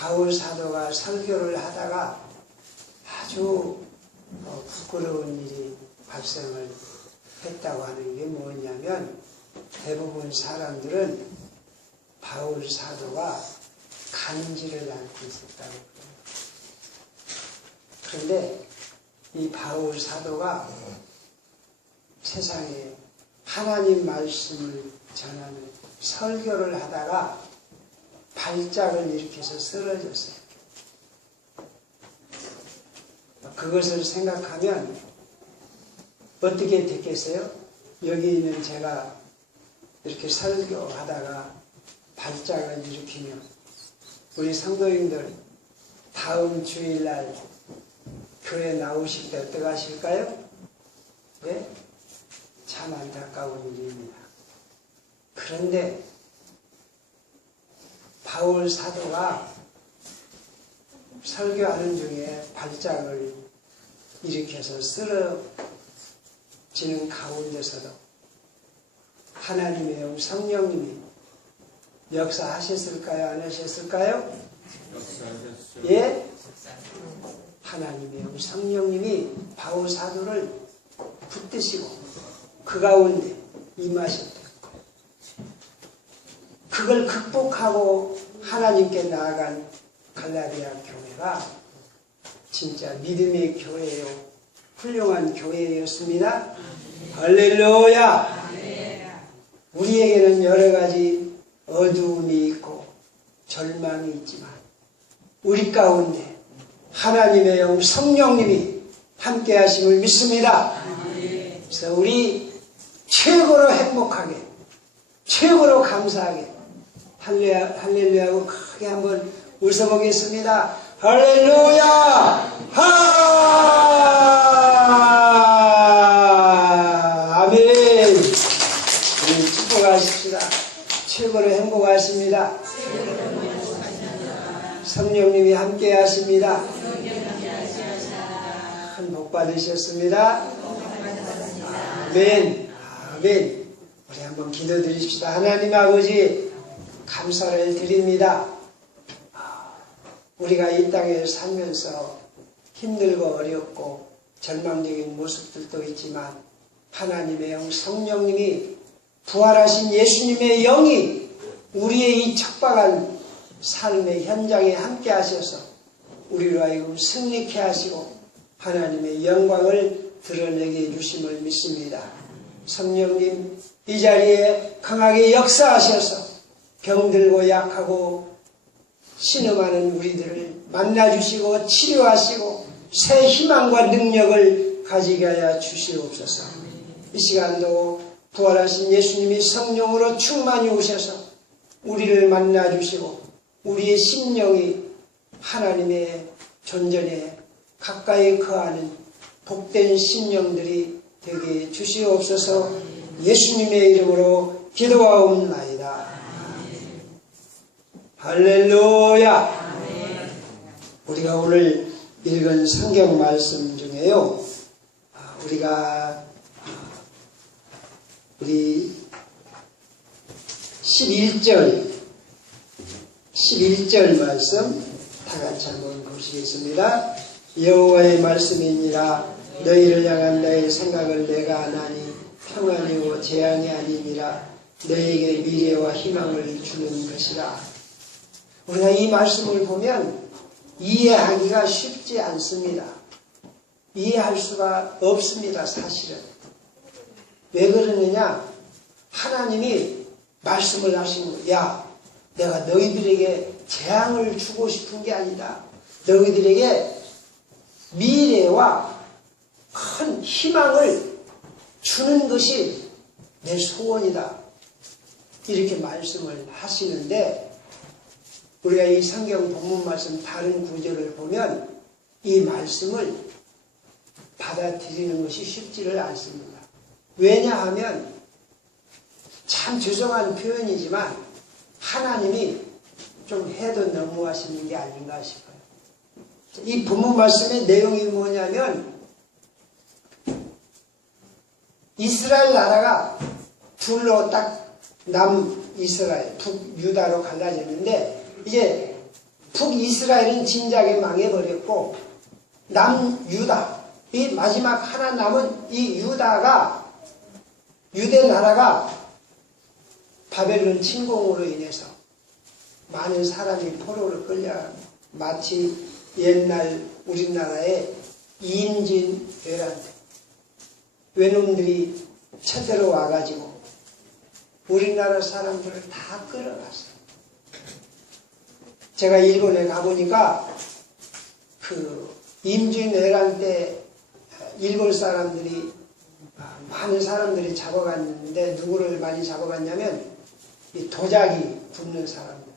바울 사도가 설교를 하다가 아주 부끄러운 일이 발생을 했다고 하는 게 뭐냐면, 대부분 사람들은 바울 사도가 간지를 앓고 있었다고 그래요. 그런데 이 바울 사도가 세상에 하나님 말씀을 전하는 설교를 하다가 발작을 일으켜서 쓰러졌어요. 그것을 생각하면 어떻게 됐겠어요? 여기 있는 제가 이렇게 설교하다가 발작을 일으키면 우리 성도님들 다음 주일날 교회 나오실 때 어떡하실까요? 네? 참 안타까운 일입니다. 그런데 바울 사도가 설교하는 중에 발작을 일으켜서 쓰러지는 가운데서도 하나님의 영 성령님이 역사하셨을까요? 안 하셨을까요? 역사하셨어요. 예? 하나님의 영 성령님이 바울 사도를 붙드시고 그 가운데 임하셨다. 그걸 극복하고 하나님께 나아간 갈라디아 교회가 진짜 믿음의 교회요, 훌륭한 교회였습니다. 할렐루야! 우리에게는 여러 가지 어두움이 있고 절망이 있지만 우리 가운데 하나님의 영 성령님이 함께 하심을 믿습니다. 그래서 우리 최고로 행복하게, 최고로 감사하게 할렐루야하고 크게 한번 웃어보겠습니다. 할렐루야! 아멘. 우리 축복하십시다. 최고로 행복하십니다. 성령님이 함께 하십니다. 큰 복 받으셨습니다. 아멘. 아멘. 우리 한번 기도드립시다. 하나님 아버지, 감사를 드립니다. 우리가 이 땅에 살면서 힘들고 어렵고 절망적인 모습들도 있지만 하나님의 영 성령님이, 부활하신 예수님의 영이 우리의 이 척박한 삶의 현장에 함께 하셔서 우리로 하여금 승리케 하시고 하나님의 영광을 드러내게 해주심을 믿습니다. 성령님, 이 자리에 강하게 역사하셔서 병들고 약하고 신음하는 우리들을 만나주시고 치료하시고 새 희망과 능력을 가지게 하여 주시옵소서. 이 시간도 부활하신 예수님이 성령으로 충만히 오셔서 우리를 만나주시고 우리의 심령이 하나님의 존전에 가까이 거하는 복된 심령들이 되게 주시옵소서. 예수님의 이름으로 기도하옵나이다. 할렐루야. 우리가 오늘 읽은 성경 말씀 중에요, 우리가 우리 11절 말씀 다 같이 한번 보시겠습니다. 여호와의 말씀이니라. 너희를 향한 나의 생각을 내가 아나니 평안이요 재앙이 아니니라. 너희에게 미래와 희망을 주는 것이라. 우리가 이 말씀을 보면 이해하기가 쉽지 않습니다. 이해할 수가 없습니다. 사실은. 왜 그러느냐? 하나님이 말씀을 하신 거예요. 야, 내가 너희들에게 재앙을 주고 싶은 게 아니다. 너희들에게 미래와 큰 희망을 주는 것이 내 소원이다. 이렇게 말씀을 하시는데, 우리가 이 성경 본문 말씀 다른 구절을 보면 이 말씀을 받아들이는 것이 쉽지를 않습니다. 왜냐하면 참 죄송한 표현이지만 하나님이 좀 해도 너무하시는 게 아닌가 싶어요. 이 본문 말씀의 내용이 뭐냐면, 이스라엘 나라가 둘로 딱 남이스라엘, 북유다로 갈라졌는데, 이제 북이스라엘은 진작에 망해버렸고 남유다, 이 마지막 하나 남은 이 유다가, 유대 나라가 바벨론 침공으로 인해서 많은 사람이 포로로 끌려가고 마치 옛날 우리나라의 임진왜란 때 외놈들이 쳐들어 와가지고 우리나라 사람들을 다 끌어갔어요. 제가 일본에 가보니까 그 임진왜란 때 일본 사람들이 많은 사람들이 잡아갔는데 누구를 많이 잡아갔냐면 이 도자기 굽는 사람들,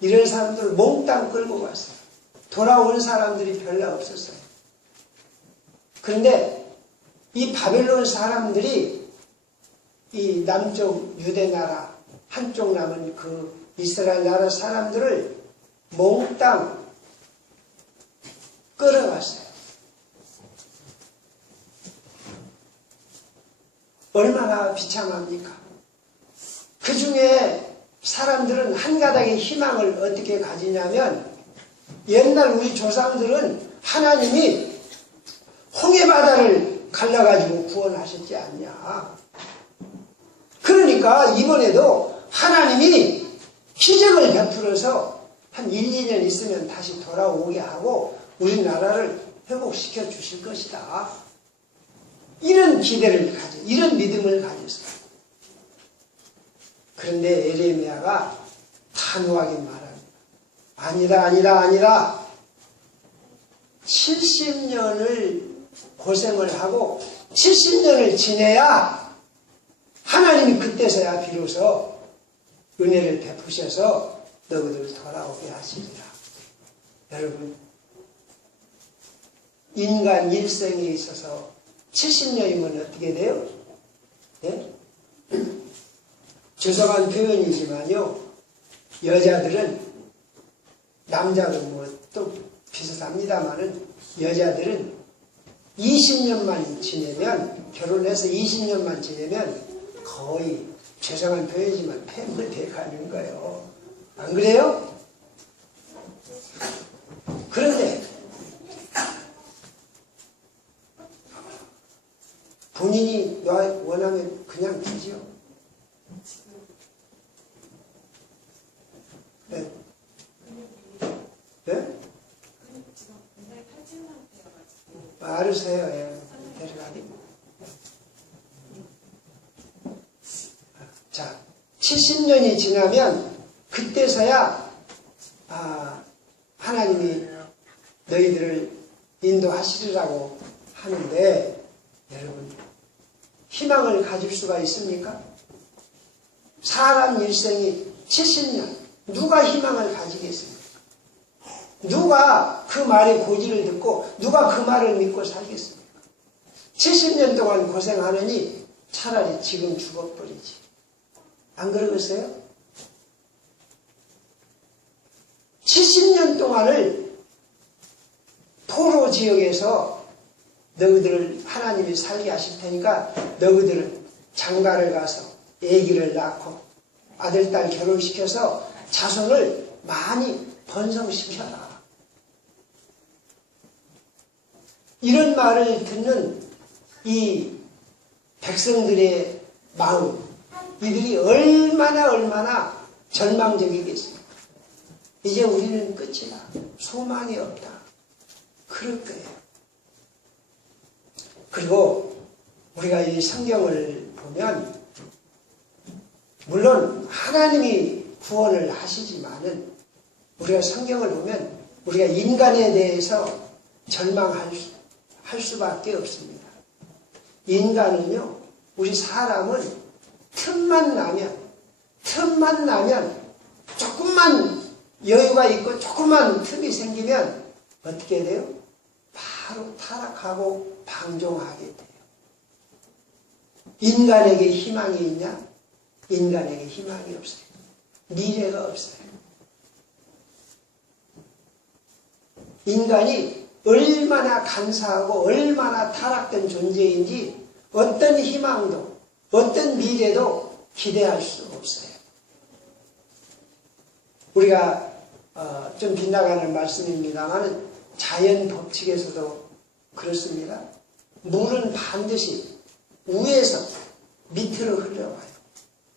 이런 사람들을 몽땅 끌고 갔어요. 돌아온 사람들이 별로 없었어요. 그런데 이 바벨론 사람들이 이 남쪽 유대 나라 한쪽 남은 그 이스라엘 나라 사람들을 몽땅 끌어갔어요. 얼마나 비참합니까? 그 중에 사람들은 한 가닥의 희망을 어떻게 가지냐면, 옛날 우리 조상들은 하나님이 홍해바다를 갈라가지고 구원하셨지 않냐. 그러니까 이번에도 하나님이 기적을 베풀어서 한 1, 2년 있으면 다시 돌아오게 하고 우리나라를 회복시켜 주실 것이다. 이런 기대를 가져, 이런 믿음을 가졌어요. 그런데 에레미야가 단호하게 말합니다. 아니다. 70년을 고생을 하고 70년을 지내야 하나님이 그때서야 비로소 은혜를 베푸셔서 너희들 돌아오게 하시리라. 여러분, 인간 일생에 있어서 70년이면 어떻게 돼요? 네? 죄송한 표현이지만요, 여자들은, 남자도 뭐 또 비슷합니다만은, 여자들은 20년만 지내면, 결혼해서 20년만 지내면 거의, 죄송한 표현이지만 폐물 돼가는 거예요. 안 그래요? 그런데 본인이 원하면 그냥 되죠. 네? 네? 알으세요. 예. 데려가기. 자, 70년이 지나면 그때서야 하나님이 너희들을 인도하시리라고 하는데, 여러분, 희망을 가질 수가 있습니까? 사람 일생이 70년, 누가 희망을 가지겠습니까? 누가 그 말의 고지를 듣고 누가 그 말을 믿고 살겠습니까? 70년 동안 고생하느니 차라리 지금 죽어버리지. 안 그러겠어요? 70년 동안을 포로 지역에서 너희들을 하나님이 살게 하실 테니까 너희들은 장가를 가서 아기를 낳고 아들, 딸 결혼시켜서 자손을 많이 번성시켜라. 이런 말을 듣는 이 백성들의 마음, 이들이 얼마나 절망적이겠습니까? 이제 우리는 끝이다. 소망이 없다. 그럴 거예요. 그리고 우리가 이 성경을 보면, 물론 하나님이 구원을 하시지만은, 우리가 성경을 보면 우리가 인간에 대해서 절망할 수밖에 없습니다. 인간은요, 우리 사람은 틈만 나면 조금만 여유가 있고 조금만 틈이 생기면 어떻게 돼요? 바로 타락하고 방종하게 돼요. 인간에게 희망이 있냐? 인간에게 희망이 없어요. 미래가 없어요. 인간이 얼마나 간사하고 얼마나 타락된 존재인지 어떤 희망도 어떤 미래도 기대할 수 없어요. 우리가 좀 빗나가는 말씀입니다만 자연 법칙에서도 그렇습니다. 물은 반드시 위에서 밑으로 흘러와요.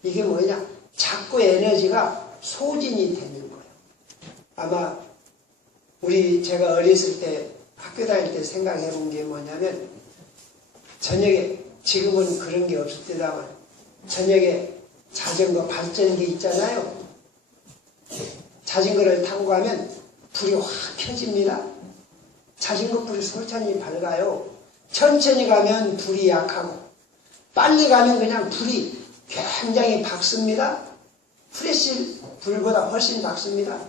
이게 뭐냐? 자꾸 에너지가 소진이 되는 거예요. 아마 제가 어렸을 때 학교 다닐 때 생각해 본 게 뭐냐면 저녁에, 지금은 그런 게 없을 때다만 저녁에 자전거 발전기 있잖아요. 자전거를 타고 가면 불이 확 켜집니다. 자전거 불이 솔찬히 밝아요. 천천히 가면 불이 약하고 빨리 가면 그냥 불이 굉장히 밝습니다. 프레시 불보다 훨씬 밝습니다.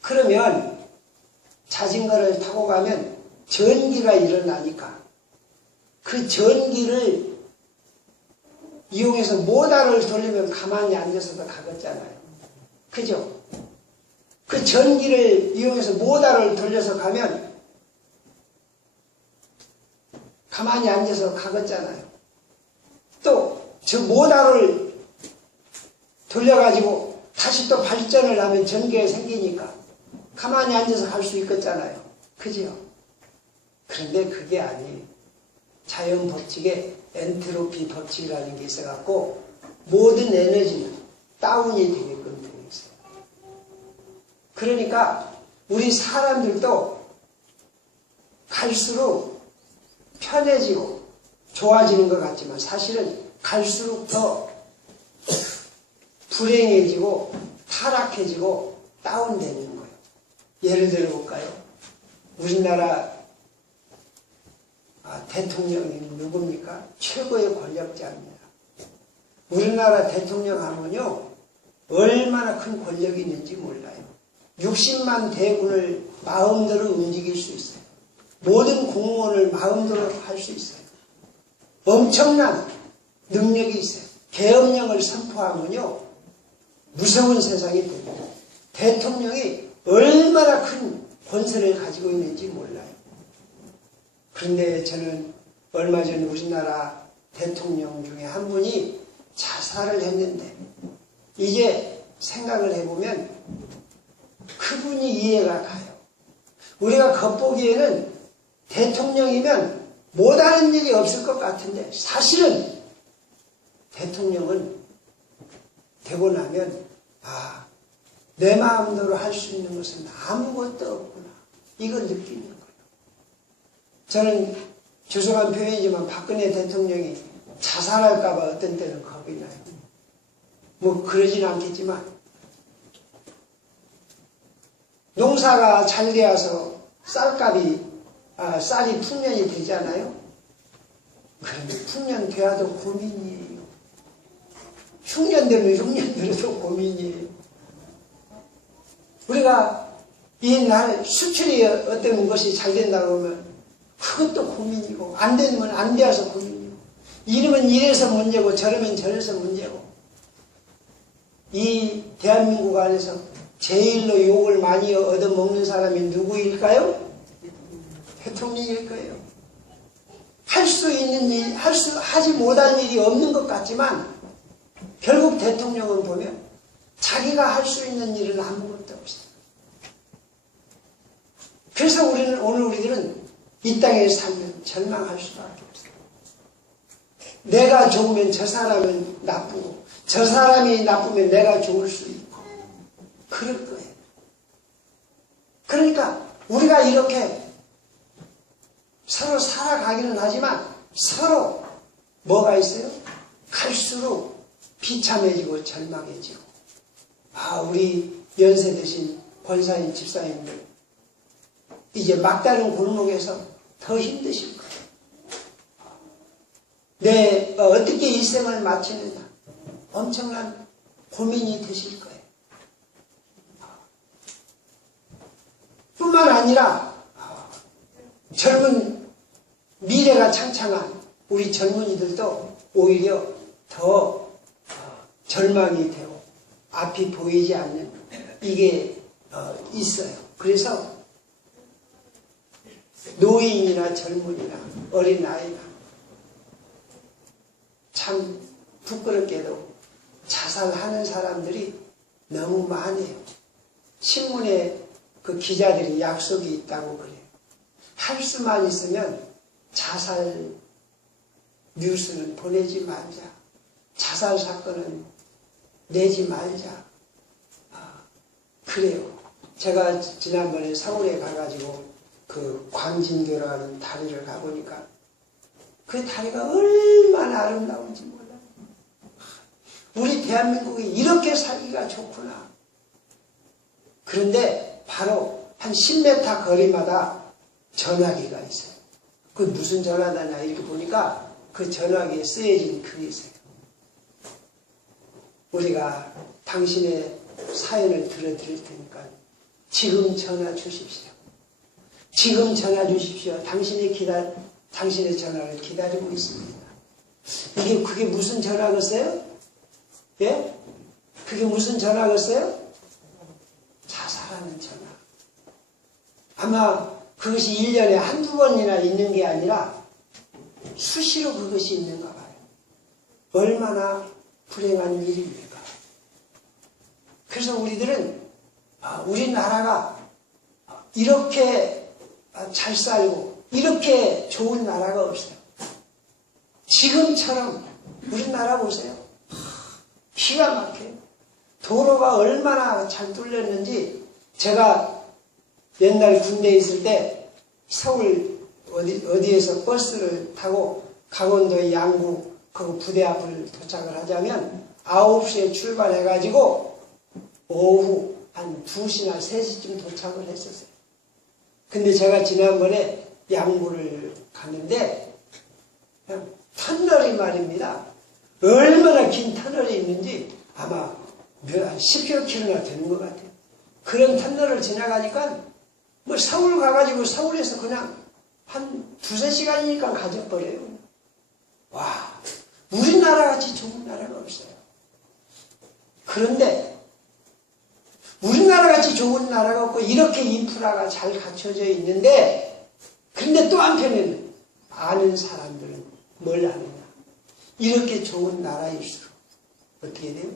그러면 자전거를 타고 가면 전기가 일어나니까 그 전기를 이용해서 모터를 돌리면 가만히 앉아서도 가겠잖아요. 그죠? 그 전기를 이용해서 모터를 돌려서 가면 가만히 앉아서 가겠잖아요. 또 저 모터를 돌려가지고 다시 또 발전을 하면 전기가 생기니까 가만히 앉아서 갈 수 있겠잖아요. 그죠? 그런데 그게 아니에요. 자연 법칙에 엔트로피 법칙이라는 게 있어갖고 모든 에너지는 다운이 되게끔 되어 있어요. 그러니까 우리 사람들도 갈수록 편해지고 좋아지는 것 같지만 사실은 갈수록 더 불행해지고 타락해지고 다운되는 거예요. 예를 들어 볼까요? 우리나라 대통령이 누굽니까? 최고의 권력자입니다. 우리나라 대통령 하면요 얼마나 큰 권력이 있는지 몰라요. 60만 대군을 마음대로 움직일 수 있어요. 모든 공무원을 마음대로 할 수 있어요. 엄청난 능력이 있어요. 계엄령을 선포하면요 무서운 세상이 됩니다. 대통령이 얼마나 큰 권세를 가지고 있는지 몰라요. 그런데 저는 얼마 전 우리나라 대통령 중에 한 분이 자살을 했는데 이제 생각을 해보면 그분이 이해가 가요. 우리가 겉보기에는 대통령이면 못하는 일이 없을 것 같은데 사실은 대통령은 되고 나면 내 마음대로 할 수 있는 것은 아무것도 없구나. 이걸 느끼는 거예요. 저는 죄송한 표현이지만 박근혜 대통령이 자살할까봐 어떤 때는 겁이 나요. 뭐 그러진 않겠지만 농사가 잘 되어서 쌀이 풍년이 되잖아요. 그런데 풍년 돼야도 고민이에요. 흉년 되면 흉년 들어도 고민이에요. 우리가 이날 수출이 어떤 것이 잘 된다고 하면 그것도 고민이고 안 되면 안 되어서 고민이고 이러면 이래서 문제고 저러면 저래서 문제고 이 대한민국 안에서 제일로 욕을 많이 얻어먹는 사람이 누구일까요? 대통령일 거예요. 할 수 있는 일, 하지 못할 일이 없는 것 같지만 결국 대통령은 보면 자기가 할 수 있는 일은 아무것도 없어요. 그래서 오늘 우리들은 이 땅에 살면 절망할 수밖에 없어요. 내가 좋으면 저 사람은 나쁘고 저 사람이 나쁘면 내가 좋을 수 있고 그럴 거예요. 그러니까 우리가 이렇게 서로 살아가기는 하지만 서로 뭐가 있어요? 갈수록 비참해지고 절망해지고 우리 연세 드신 권사님 집사님들 이제 막다른 골목에서 더 힘드실 거예요. 어떻게 일생을 마치느냐 엄청난 고민이 되실 거예요. 뿐만 아니라 젊은 미래가 창창한 우리 젊은이들도 오히려 더 절망이 되고 앞이 보이지 않는 이게 있어요. 그래서 노인이나 젊은이나 어린아이나 참 부끄럽게도 자살하는 사람들이 너무 많아요. 신문에 그 기자들이 약속이 있다고 그래요. 할 수만 있으면 자살 뉴스는 보내지 말자. 자살 사건은 내지 말자. 그래요. 제가 지난번에 서울에 가가지고 그 광진교라는 다리를 가보니까 그 다리가 얼마나 아름다운지 몰라요. 우리 대한민국이 이렇게 살기가 좋구나. 그런데 바로 한 10m 거리마다 전화기가 있어요. 그 무슨 전화다냐 이렇게 보니까 그 전화기에 쓰여진 글이 있어요. 우리가 당신의 사연을 들어드릴 테니까 지금 전화 주십시오. 지금 전화 주십시오. 당신의 전화를 기다리고 있습니다. 그게 무슨 전화겠어요? 예? 그게 무슨 전화겠어요? 자살하는 전화. 아마 그것이 1년에 한두 번이나 있는 게 아니라 수시로 그것이 있는가 봐요. 얼마나 불행한 일입니까? 그래서 우리들은 우리나라가 이렇게 잘 살고 이렇게 좋은 나라가 없어요. 지금처럼 우리나라 보세요. 기가 막혀요. 도로가 얼마나 잘 뚫렸는지 제가 옛날 군대에 있을 때 서울 어디에서 버스를 타고 강원도의 양구 그 부대 앞을 도착을 하자면 9시에 출발해가지고 오후 한 2시나 3시쯤 도착을 했었어요. 근데 제가 지난번에 양구를 갔는데 터널이 말입니다. 얼마나 긴 터널이 있는지 아마 한 10여 킬로나 되는 것 같아요. 그런 터널을 지나가니까 뭐 서울 가가지고 서울에서 그냥 한 2-3시간이니까 가져버려요. 와, 우리나라 같이 좋은 나라가 없어요. 그런데 우리나라 같이 좋은 나라가 없고 이렇게 인프라가 잘 갖춰져 있는데 근데 또 한편에는 아는 사람들은 뭘 아느냐. 이렇게 좋은 나라일수록 어떻게 돼요?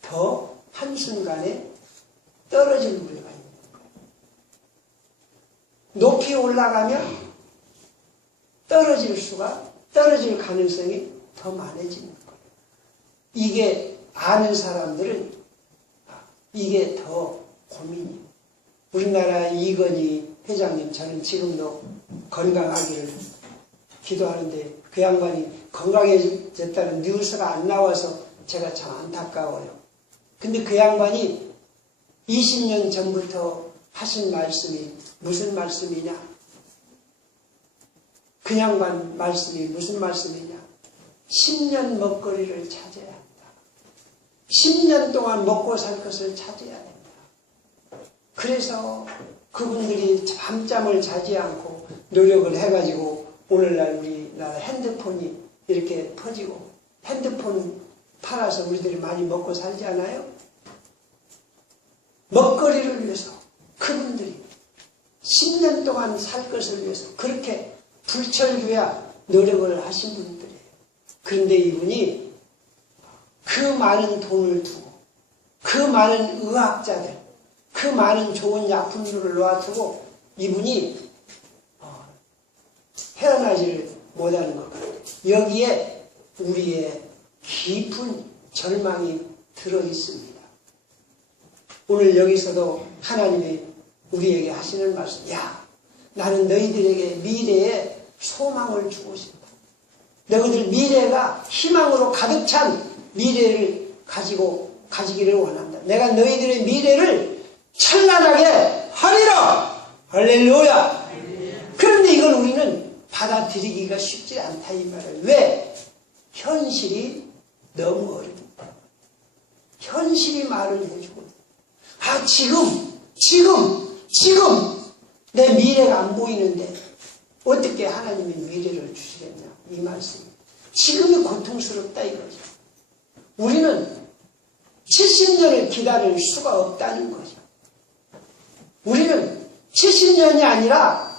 더 한순간에 떨어질 우려가 있는 거예요. 높이 올라가면 떨어질 가능성이 더 많아지는 거예요. 이게 아는 사람들은 이게 더 고민이에요. 우리나라 이건희 회장님, 저는 지금도 건강하기를 기도하는데 그 양반이 건강해졌다는 뉴스가 안 나와서 제가 참 안타까워요. 근데 그 양반이 20년 전부터 하신 말씀이 무슨 말씀이냐? 그 양반 말씀이 무슨 말씀이냐? 10년 먹거리를 찾아야 한다. 10년 동안 먹고 살 것을 찾아야 된다. 그래서 그분들이 밤잠을 자지 않고 노력을 해가지고 오늘날 우리나라 핸드폰이 이렇게 퍼지고 핸드폰 팔아서 우리들이 많이 먹고 살지 않아요? 먹거리를 위해서 그분들이 10년 동안 살 것을 위해서 그렇게 불철주야 노력을 하신 분들이에요. 그런데 이분이 그 많은 돈을 두고 그 많은 의학자들 그 많은 좋은 약품들을 놓아두고 이분이 헤어나지를 못하는 것 같아요. 여기에 우리의 깊은 절망이 들어있습니다. 오늘 여기서도 하나님이 우리에게 하시는 말씀, 야, 나는 너희들에게 미래에 소망을 주고 싶다. 너희들 미래가 희망으로 가득 찬 미래를 가지기를 원한다. 내가 너희들의 미래를 찬란하게 하리라. 할렐루야. 그런데 이걸 우리는 받아들이기가 쉽지 않다 이 말이에요. 왜? 현실이 너무 어렵다. 현실이 말을 해주고 지금 내 미래가 안 보이는데 어떻게 하나님이 미래를 주시겠냐 이 말씀. 지금이 고통스럽다 이거죠. 우리는 70년을 기다릴 수가 없다는 거죠. 우리는 70년이 아니라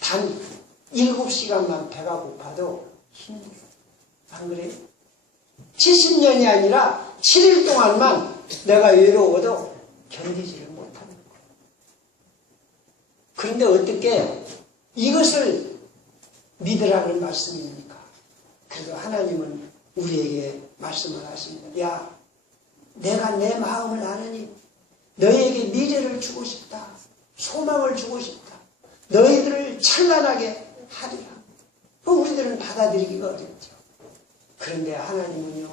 단 7시간만 배가 고파도 힘들어요. 안 그래요? 70년이 아니라 7일 동안만 내가 외로워도 견디지를 못하는 거예요. 그런데 어떻게 이것을 믿으라는 말씀입니까? 그래도 하나님은 우리에게 말씀을 하십니다. 야, 내가 내 마음을 아느니 너희에게 미래를 주고 싶다. 소망을 주고 싶다. 너희들을 찬란하게 하리라. 우리들은 받아들이기가 어렵죠. 그런데 하나님은요,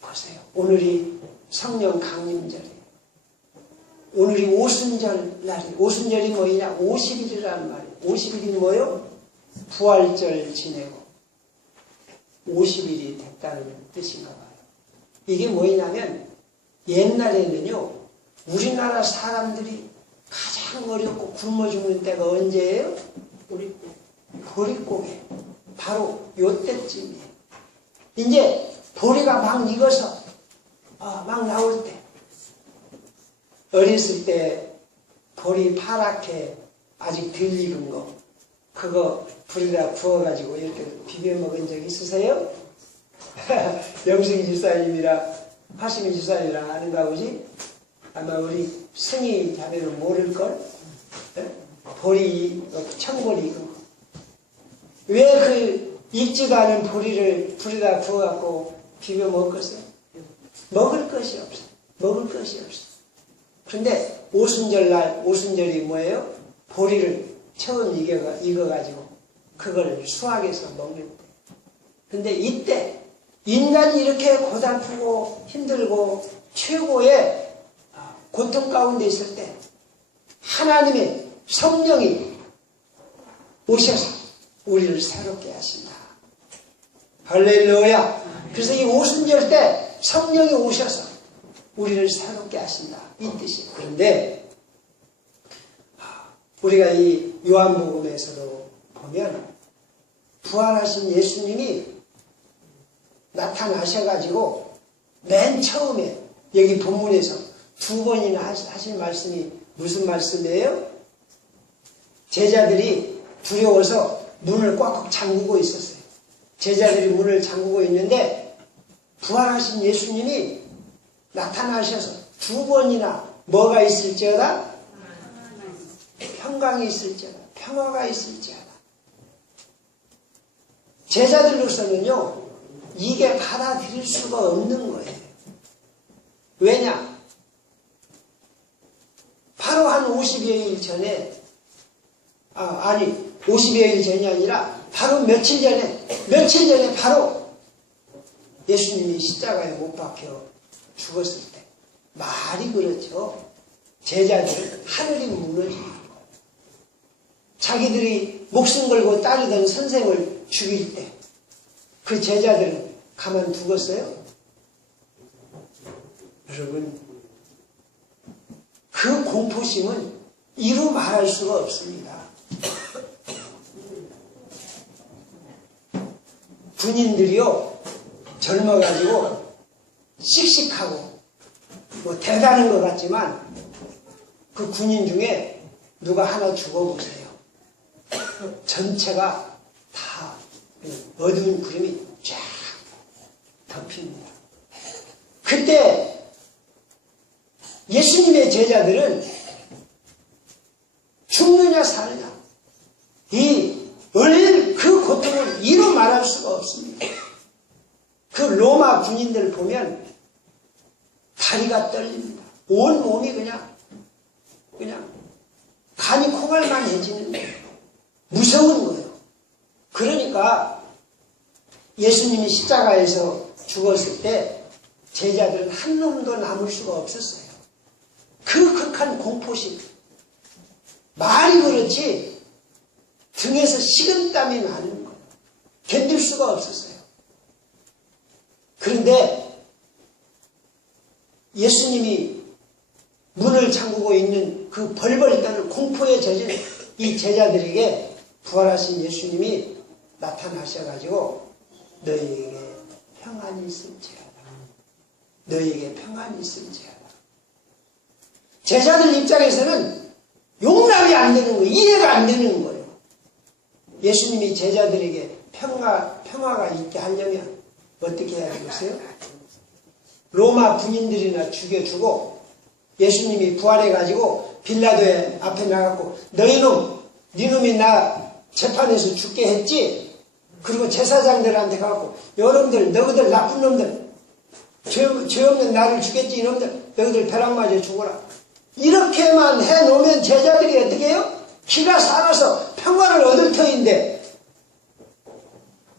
보세요. 오늘이 성령 강림절이에요. 오늘이 오순절 날이에요. 오순절이 뭐냐? 50일이라는 말이에요. 50일이 뭐요? 부활절 지내고 50일이 됐다는 뜻인가 봐요. 이게 뭐냐면 옛날에는요, 우리나라 사람들이 가장 어렵고 굶어 죽는 때가 언제예요? 보릿고개. 바로 요때쯤이에요. 이제 보리가 막 익어서 막 나올 때, 어렸을 때 보리 파랗게 아직 덜 익은 거, 그거 불에다 구워가지고 이렇게 비벼 먹은 적 있으세요? 영승이 집사님이라 하시민 집사님이랑 아는가 보지? 아마 우리 승희 자매는 모를걸? 보리, 청보리 이거. 왜 그 익지도 않은 보리를 불에다 구워갖고 비벼 먹겠어요? 먹을 것이 없어. 먹을 것이 없어. 그런데 오순절날, 오순절이 뭐예요? 보리를 처음 익어가지고 그걸 수확해서 먹는 때. 근데 이때 인간이 이렇게 고달프고 힘들고 최고의 고통 가운데 있을 때 하나님의 성령이 오셔서 우리를 새롭게 하신다. 할렐루야. 그래서 이 오순절 때 성령이 오셔서 우리를 새롭게 하신다. 이 뜻이에요. 그런데 우리가 이 요한복음에서도 보면 부활하신 예수님이 나타나셔가지고 맨 처음에 여기 본문에서 2번이나 하신 말씀이 무슨 말씀이에요? 제자들이 두려워서 문을 꽉꽉 잠그고 있었어요. 제자들이 문을 잠그고 있는데 부활하신 예수님이 나타나셔서 2번이나 뭐가 있을지어다? 평강이 있을지어다. 평화가 있을지어다. 제자들로서는요, 이게 받아들일 수가 없는 거예요. 왜냐? 바로 한 50여일 전에, 50여일 전이 아니라 바로 며칠 전에 바로 예수님이 십자가에 못 박혀 죽었을 때 말이 그렇죠. 제자들 하늘이 무너지는 거예요. 자기들이 목숨 걸고 따르던 선생을 죽일 때 그 제자들은 가만두겠어요? 여러분, 그 공포심은 이루 말할 수가 없습니다. 군인들이요, 젊어가지고 씩씩하고 뭐 대단한 것 같지만 그 군인 중에 누가 하나 죽어보세요. 전체가 다 어두운 구름이 쫙 덮입니다. 그때 예수님의 제자들은 죽느냐 사느냐 그 고통을 이루 말할 수가 없습니다. 그 로마 군인들 보면 다리가 떨립니다. 온 몸이 그냥 간이 콩알만해지는 거예요. 무서운 거예요. 그러니까 예수님이 십자가에서 죽었을 때 제자들은 한 놈도 남을 수가 없었어요. 그 극한 공포심. 말이 그렇지 등에서 식은땀이 나는 거예요. 견딜 수가 없었어요. 그런데 예수님이 문을 잠그고 있는 그 벌벌 떠는 공포에 젖은 이 제자들에게 부활하신 예수님이 나타나셔가지고 너희에게 평안이 있을지어다. 너희에게 평안이 있을지어다. 제자들 입장에서는 용납이 안 되는 거예요. 이해가 안 되는 거예요. 예수님이 제자들에게 평화가 있게 하려면 어떻게 해야 되겠어요? 로마 군인들이나 죽여주고 예수님이 부활해가지고 빌라도의 앞에 나가고 너희놈 니놈이 나 재판에서 죽게 했지? 그리고 제사장들한테 가고 여러분들 너희들 나쁜 놈들 죄 없는 나를 죽였지 이놈들 너희들 벼락 맞아 죽어라. 이렇게만 해놓으면 제자들이 어떻게 해요? 기가 살아서 평화를 얻을 터인데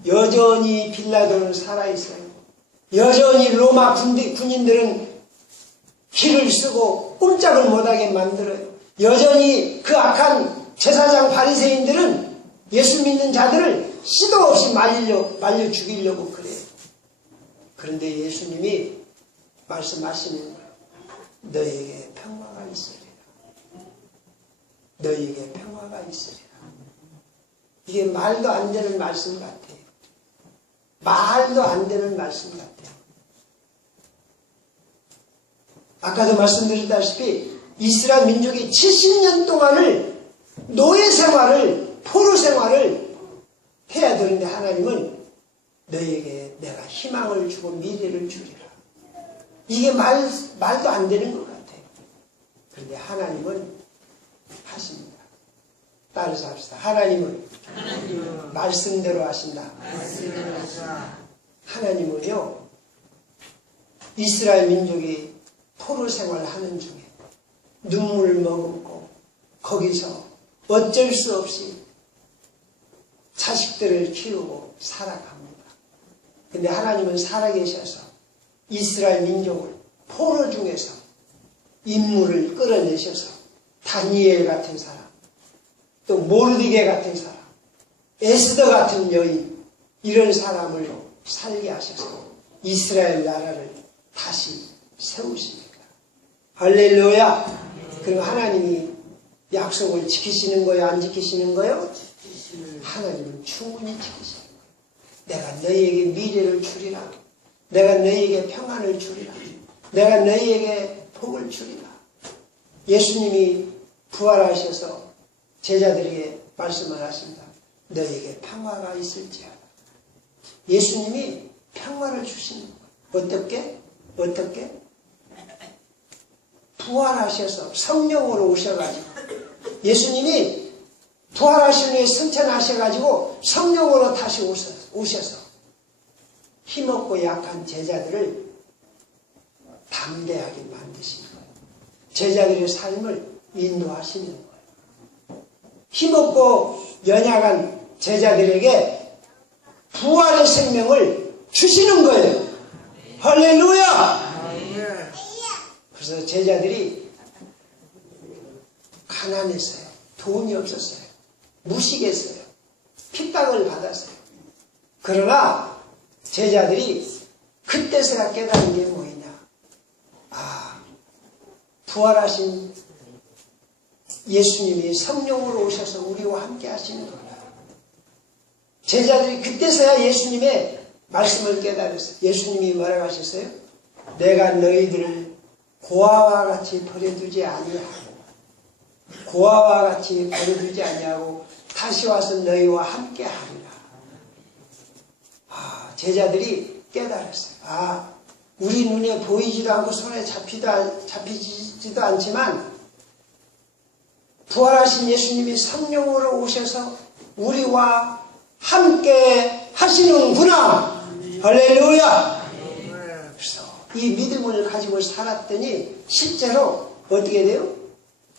여전히 빌라도는 살아있어요. 여전히 로마 군인들은 기를 쓰고 꼼짝을 못하게 만들어요. 여전히 그 악한 제사장 바리새인들은 예수 믿는 자들을 시도 없이 말려 죽이려고 그래요. 그런데 예수님이 말씀하시는 거예요. 너희에게 평화가 있으리라. 너희에게 평화가 있으리라. 이게 말도 안 되는 말씀 같아요. 말도 안 되는 말씀 같아요. 아까도 말씀드렸다시피 이스라엘 민족이 70년 동안을 노예 생활을 포로 생활을 해야 되는데 하나님은 너희에게 내가 희망을 주고 미래를 주리라. 이게 말도 안 되는 것 같아요. 그런데 하나님은 하십니다. 따라서 합시다. 하나님은 말씀대로 하신다. 하나님은요, 이스라엘 민족이 포로 생활하는 중에 눈물 머금고 거기서 어쩔 수 없이 자식들을 키우고 살아갑니다. 근데 하나님은 살아계셔서 이스라엘 민족을 포로 중에서 인물을 끌어내셔서 다니엘 같은 사람, 또 모르디게 같은 사람, 에스더 같은 여인, 이런 사람을 살게 하셔서 이스라엘 나라를 다시 세우십니다. 할렐루야. 그리고 하나님이 약속을 지키시는 거예요? 안 지키시는 거예요? 하나님은 충분히 지키시는 거예요. 내가 너희에게 미래를 주리라. 내가 너희에게 평안을 주리라. 내가 너희에게 복을 주리라. 예수님이 부활하셔서 제자들에게 말씀을 하십니다. 너희에게 평화가 있을지어다. 예수님이 평화를 주시는 거예요. 어떻게? 부활하셔서 성령으로 오셔가지고 예수님이 부활하신 후에 승천하셔가지고 성령으로 다시 오셔서 힘없고 약한 제자들을 담대하게 만드시는 거예요. 제자들의 삶을 인도하시는 거예요. 힘없고 연약한 제자들에게 부활의 생명을 주시는 거예요. 할렐루야! 그래서 제자들이 가난했어요. 돈이 없었어요. 무식했어요. 핍박을 받았어요. 그러나 제자들이 그때서야 깨달은 게 뭐냐. 부활하신 예수님이 성령으로 오셔서 우리와 함께 하시는 거다. 제자들이 그때서야 예수님의 말씀을 깨달았어요. 예수님이 뭐라고 하셨어요? 내가 너희들을 고아와 같이 버려두지 아니하고 고아와 같이 버려두지 아니하고 다시 와서 너희와 함께 하리라. 제자들이 깨달았어요. 우리 눈에 보이지도 않고 손에 잡히지도 않지만 부활하신 예수님이 성령으로 오셔서 우리와 함께 하시는구나. 할렐루야. 그래서 이 믿음을 가지고 살았더니 실제로 어떻게 돼요?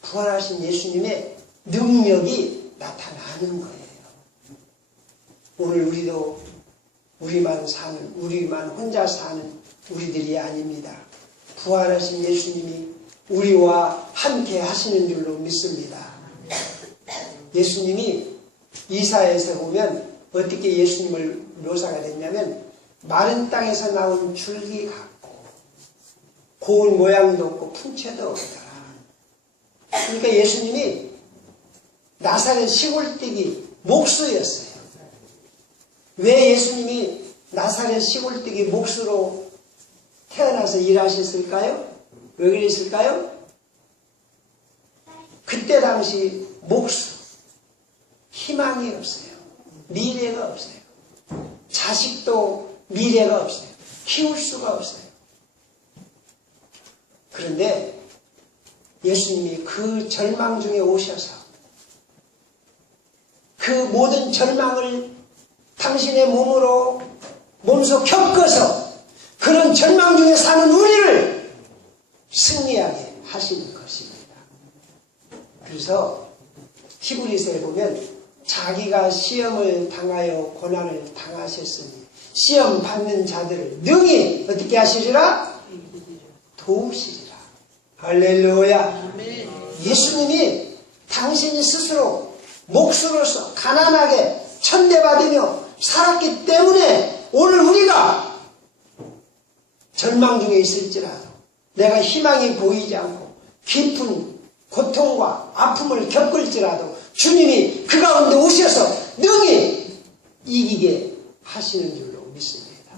부활하신 예수님의 능력이 나타나는 거예요. 오늘 우리도 우리만 혼자 사는 우리들이 아닙니다. 부활하신 예수님이 우리와 함께 하시는 줄로 믿습니다. 예수님이 이사야에서 보면 어떻게 예수님을 묘사가 됐냐면 마른 땅에서 나온 줄기 같고 고운 모양도 없고 풍채도 없더라. 그러니까 예수님이 나사렛 시골뜨기 목수였어요. 왜 예수님이 나사렛 시골뜨기 목수로 태어나서 일하셨을까요? 왜 그랬을까요? 그때 당시 목수 희망이 없어요. 미래가 없어요. 자식도 미래가 없어요. 키울 수가 없어요. 그런데 예수님이 그 절망 중에 오셔서 그 모든 절망을 당신의 몸소 겪어서 그런 절망 중에 사는 우리를 승리하게 하시는 것입니다. 그래서 히브리서에 보면 자기가 시험을 당하여 고난을 당하셨으니 시험 받는 자들을 능히 어떻게 하시리라? 도우시리라. 할렐루야. 예수님이 당신이 스스로 목수로서 가난하게 천대받으며 살았기 때문에 오늘 우리가 절망 중에 있을지라도 내가 희망이 보이지 않고 깊은 고통과 아픔을 겪을지라도 주님이 그 가운데 오셔서 능히 이기게 하시는 줄로 믿습니다.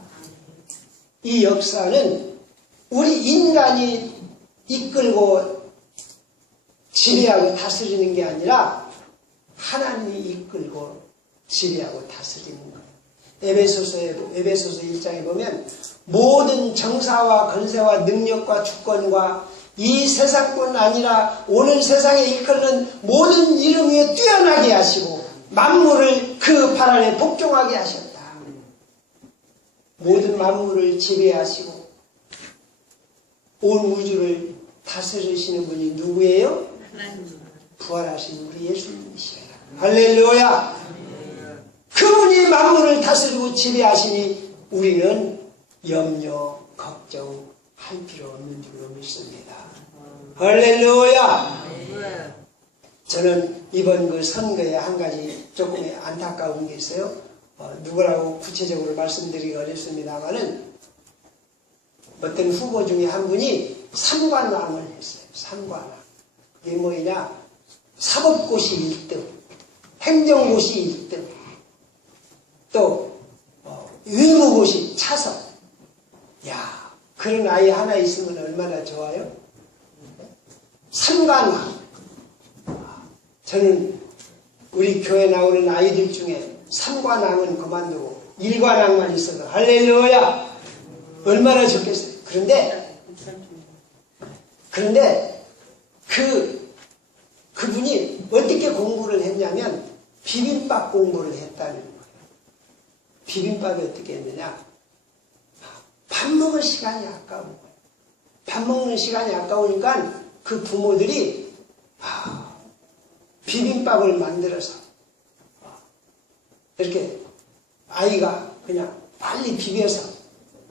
이 역사는 우리 인간이 이끌고 지배하고 다스리는 게 아니라 하나님이 이끌고 지배하고 다스리는 거예요. 에베소서 1장에 보면 모든 정사와 권세와 능력과 주권과 이 세상뿐 아니라 오늘 세상에 이끌는 모든 이름 위에 뛰어나게 하시고 만물을 그 발 아래 복종하게 하셨다. 모든 만물을 지배하시고 온 우주를 다스리시는 분이 누구예요? 부활하신 우리 예수님이시라. 할렐루야. 그분이 만물을 다스리고 지배하시니 우리는 염려, 걱정할 필요 없는 줄로 믿습니다. 할렐루야. 저는 이번 그 선거에 한 가지 조금 안타까운 게 있어요. 누구라고 구체적으로 말씀드리기 어렵습니다만은 어떤 후보 중에 한 분이 삼관왕을 했어요. 삼관왕. 이게 뭐냐? 사법고시 1등, 행정고시 1등, 또 의무고시 차석. 야, 그런 아이 하나 있으면 얼마나 좋아요? 삼관왕. 저는 우리 교회 나오는 아이들 중에 삼관왕은 그만두고 일관왕만 있어도 할렐루야! 얼마나 좋겠어요. 그런데 그분이 어떻게 공부를 했냐면 비빔밥 공부를 했다는 거예요. 비빔밥이 어떻게 했느냐? 밥 먹을 시간이 아까운 거예요. 밥 먹는 시간이 아까우니까 그 부모들이 비빔밥을 만들어서 이렇게 아이가 그냥 빨리 비벼서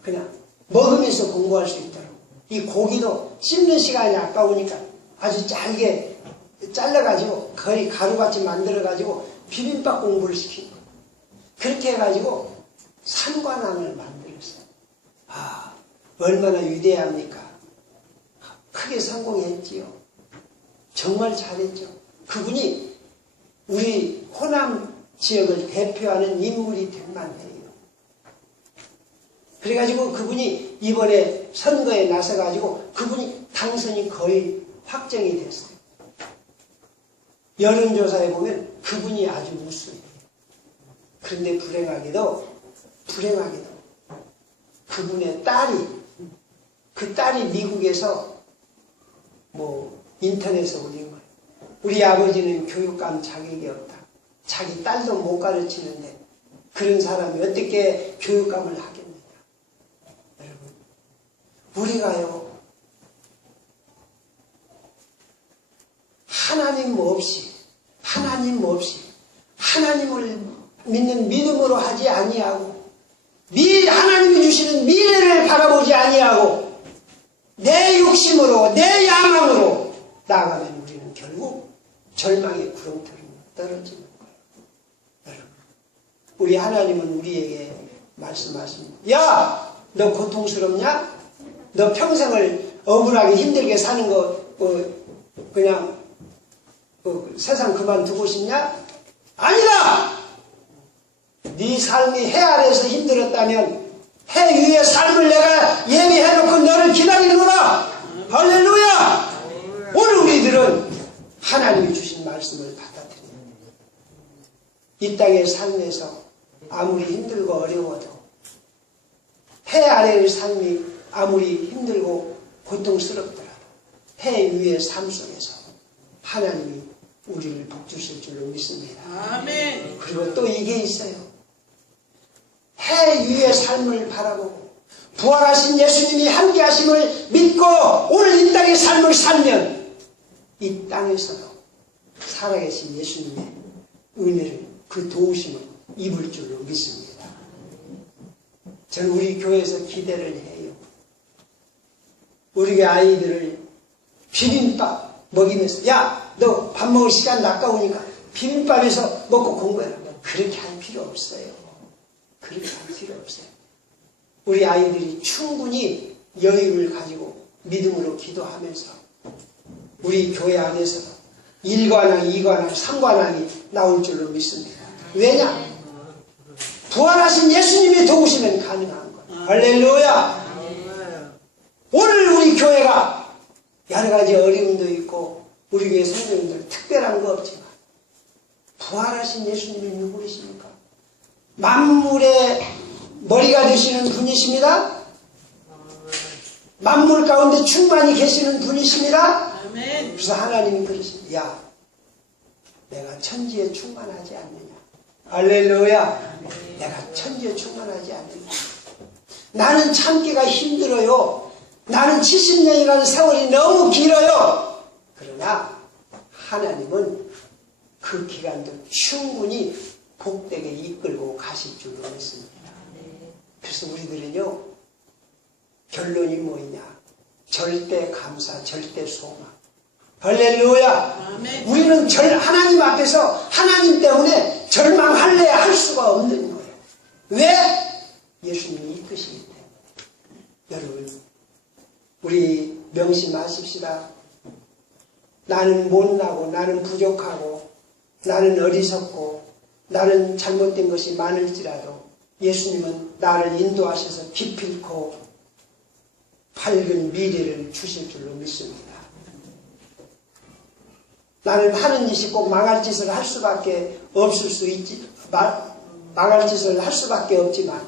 그냥 먹으면서 공부할 수 있도록 이 고기도 씹는 시간이 아까우니까 아주 잘게 잘라가지고 거의 가루같이 만들어가지고 비빔밥 공부를 시킨 거예요. 그렇게 해가지고 삼관왕을 만들었어요. 얼마나 위대합니까? 크게 성공했지요. 정말 잘했죠. 그분이 우리 호남 지역을 대표하는 인물이 될 만해요. 그래가지고 그분이 이번에 선거에 나서가지고 그분이 당선이 거의 확정이 됐어요. 여론조사에 보면 그분이 아주 우수해요. 그런데 불행하게도 그분의 그 딸이 미국에서 인터넷에 올린 거예요. 우리 아버지는 교육감 자격이 없다. 자기 딸도 못 가르치는데 그런 사람이 어떻게 교육감을 하겠느냐. 여러분, 우리가요 하나님 없이 하나님을 믿는 믿음으로 하지 아니하고 하나님이 주시는 미래를 바라보지 아니하고 내 욕심으로 내 야망으로 나아가면 우리는 결국 절망의 구렁텅이로 떨어지는 거예요. 여러분, 우리 하나님은 우리에게 말씀하십니다. 야! 너 고통스럽냐? 너 평생을 억울하게 힘들게 사는 거 그냥 세상 그만두고 싶냐? 아니다! 네 삶이 해 아래에서 힘들었다면 해 위의 삶을 내가 예비해놓고 너를 기다리는구나. 할렐루야. 오늘 우리들은 하나님이 주신 말씀을 받아들여요. 이 땅의 삶에서 아무리 힘들고 어려워도 해 아래의 삶이 아무리 힘들고 고통스럽더라도 해 위의 삶 속에서 하나님이 우리를 복주실 줄로 믿습니다. 아멘. 그리고 또 이게 있어요. 해 위의 삶을 바라보고 부활하신 예수님이 함께 하심을 믿고 오늘 이 땅의 삶을 살면 이 땅에서도 살아계신 예수님의 은혜를, 그 도우심을 입을 줄로 믿습니다. 저는 우리 교회에서 기대를 해요. 우리 아이들을 비빔밥 먹이면서, 야, 너 밥 먹을 시간 아까우니까 비빔밥에서 먹고 공부해라. 그렇게 할 필요 없어요. 그렇게 할 필요 없어요. 우리 아이들이 충분히 여유를 가지고 믿음으로 기도하면서 우리 교회 안에서도 1관왕, 2관왕, 3관왕이 나올 줄로 믿습니다. 왜냐? 부활하신 예수님이 도우시면 가능한 거예요. 할렐루야! 오늘 우리 교회가 여러 가지 어려움도 있고 우리 교회 성도님들 특별한 거 없지만 부활하신 예수님이 누구이십니까? 만물의 머리가 되시는 분이십니다. 만물 가운데 충만히 계시는 분이십니다. 아멘. 그래서 하나님이 그러십니다. 야, 내가 천지에 충만하지 않느냐. 할렐루야. 내가 천지에 충만하지 않느냐. 나는 참기가 힘들어요. 나는 70년이라는 세월이 너무 길어요. 그러나 하나님은 그 기간도 충분히 복되게 이끌고 가실 줄로 믿습니다. 그래서 우리들은요, 결론이 뭐냐? 절대 감사, 절대 소망. 할렐루야! 아멘. 우리는 하나님 앞에서 하나님 때문에 절망할래 할 수가 없는 거예요. 왜? 예수님이 이끄시기 때문에. 여러분, 우리 명심하십시다. 나는 못나고, 나는 부족하고, 나는 어리석고, 나는 잘못된 것이 많을지라도 예수님은 나를 인도하셔서 기필코 밝은 미래를 주실 줄로 믿습니다. 나는 하는 짓이 꼭 망할 짓을 할 수밖에 없을 수 있지, 망할 짓을 할 수밖에 없지만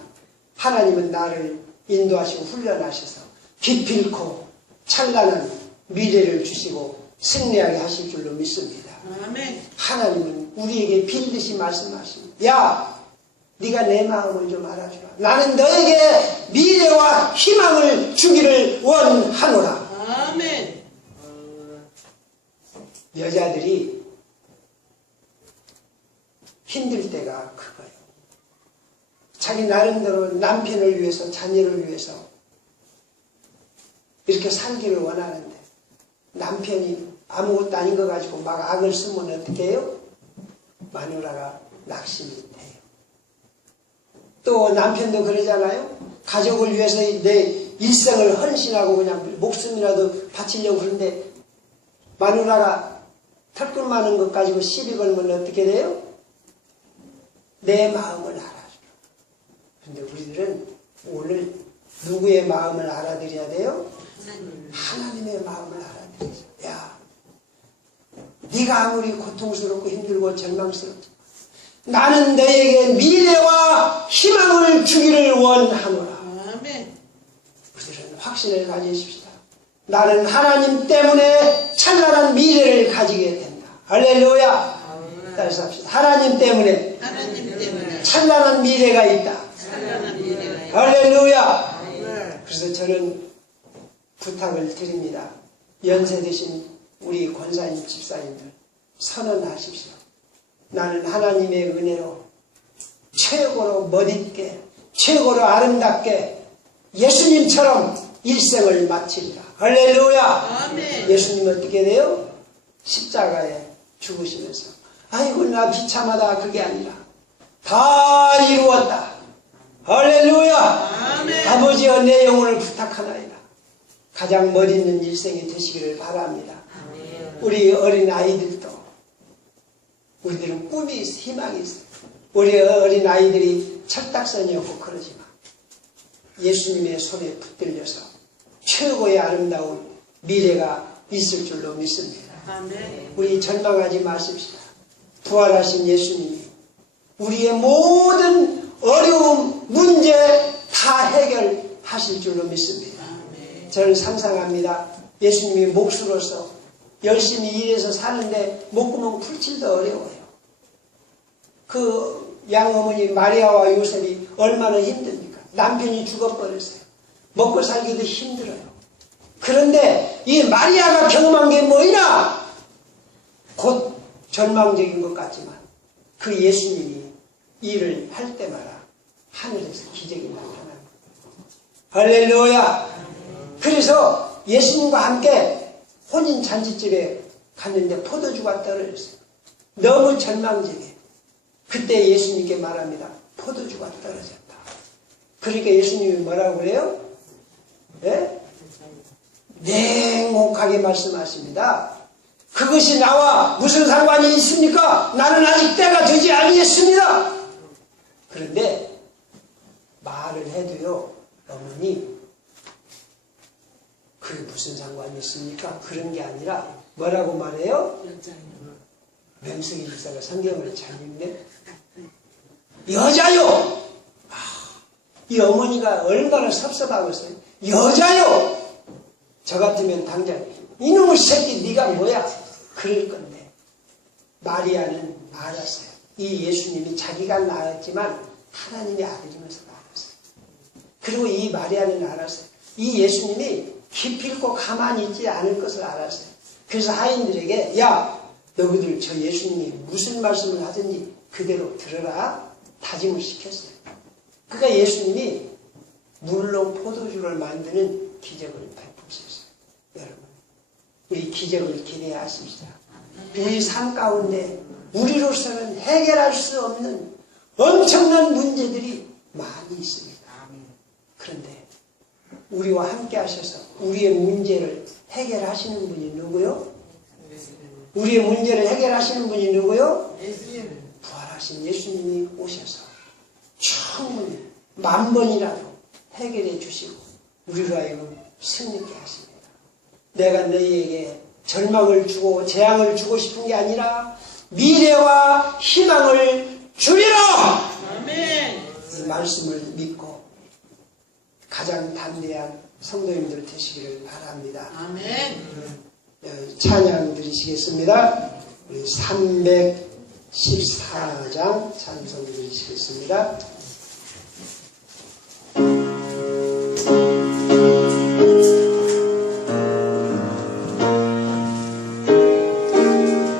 하나님은 나를 인도하시고 훈련하셔서 기필코 찬란한 미래를 주시고 승리하게 하실 줄로 믿습니다. 아멘. 하나님은 우리에게 빌듯이 말씀하십니다. 야, 네가 내 마음을 좀 알아주라. 나는 너에게 미래와 희망을 주기를 원하노라. 아멘. 여자들이 힘들 때가 그거예요. 자기 나름대로 남편을 위해서, 자녀를 위해서 이렇게 살기를 원하는데 남편이 아무것도 아닌 거 가지고 막 악을 쓰면 어떻게 해요? 마누라가 낙심이 돼요. 또 남편도 그러잖아요. 가족을 위해서 내 일생을 헌신하고 그냥 목숨이라도 바치려고 그러는데 마누라가 털끝 많은 것 가지고 시비 걸면 어떻게 돼요? 내 마음을 알아주라. 근데 우리들은 오늘 누구의 마음을 알아들여야 돼요? 하나님의 마음을 알아들여야죠. 야, 네가 아무리 고통스럽고 힘들고 절망스럽지만 나는 너에게 미래와 희망을 주기를 원하노라. 아멘. 우리들은 확신을 가지십시다. 나는 하나님 때문에 찬란한 미래를 가지게 된다. 할렐루야. 따라서 합시다. 하나님 때문에 찬란한 미래가 있다. 찬란한 미래가 있다. 할렐루야. 그래서 저는 부탁을 드립니다. 연세 드신 우리 권사님, 집사님들 선언하십시오. 나는 하나님의 은혜로 최고로 멋있게, 최고로 아름답게 예수님처럼 일생을 마치리라. 할렐루야. 아멘. 예수님 어떻게 돼요? 십자가에 죽으시면서 아이고 나 비참하다 그게 아니라 다 이루었다. 할렐루야. 아멘. 아버지여 내 영혼을 부탁하나이다. 가장 멋있는 일생이 되시기를 바랍니다. 우리 어린 아이들도 우리들은 꿈이 있어, 희망이 있어. 우리 어린 아이들이 철딱선이 없고 그러지만 예수님의 손에 붙들려서 최고의 아름다운 미래가 있을 줄로 믿습니다. 아멘. 우리 절망하지 마십시다. 부활하신 예수님이 우리의 모든 어려움, 문제 다 해결하실 줄로 믿습니다. 저는 상상합니다. 예수님이 목수로서 열심히 일해서 사는데 목구멍 풀칠도 어려워요. 그 양어머니 마리아와 요셉이 얼마나 힘듭니까? 남편이 죽어버렸어요. 먹고 살기도 힘들어요. 그런데 이 마리아가 경험한 게 뭐이나? 곧 절망적인 것 같지만 그 예수님이 일을 할 때마다 하늘에서 기적이 나타나는 거예요. 할렐루야. 그래서 예수님과 함께 혼인잔치집에 갔는데 포도주가 떨어졌어요. 너무 절망적이에요. 그때 예수님께 말합니다. 포도주가 떨어졌다. 그러니까 예수님이 뭐라고 그래요? 네? 냉혹하게 말씀하십니다. 그것이 나와 무슨 상관이 있습니까? 나는 아직 때가 되지 아니했습니다. 그런데 말을 해도요, 어머니, 그게 무슨 상관이 있습니까? 그런 게 아니라 뭐라고 말해요? 명석이 집사가 성경을 잘 읽네. 여자요! 이 어머니가 얼마나 섭섭하겠어요. 여자요! 저 같으면 당장 이놈의 새끼 네가 뭐야? 그럴 건데 마리아는 알았어요. 이 예수님이 자기가 낳았지만 하나님의 아들이면서 알았어요. 그리고 이 마리아는 알았어요. 이 예수님이 기필코 가만히 있지 않을 것을 알았어요. 그래서 하인들에게 야 너희들 저 예수님이 무슨 말씀을 하든지 그대로 들어라 다짐을 시켰어요. 그러니까 예수님이 물로 포도주를 만드는 기적을 베푸셨어요. 여러분 우리 기적을 기대하십시다. 우리 삶 가운데 우리로서는 해결할 수 없는 엄청난 문제들이 많이 있습니다. 그런데 우리와 함께 하셔서 우리의 문제를 해결하시는 분이 누구요? 우리의 문제를 해결하시는 분이 누구요? 부활하신 예수님이 오셔서 충분히 10,000번이라도 해결해 주시고 우리로 하여금 승리케 하십니다. 내가 너희에게 절망을 주고 재앙을 주고 싶은 게 아니라 미래와 희망을 주리라. 아멘. 이 말씀을 믿고 가장 담대한 성도님들 되시기를 바랍니다. 아멘. 찬양 드리시겠습니다. 우리 314장 찬송 드리시겠습니다.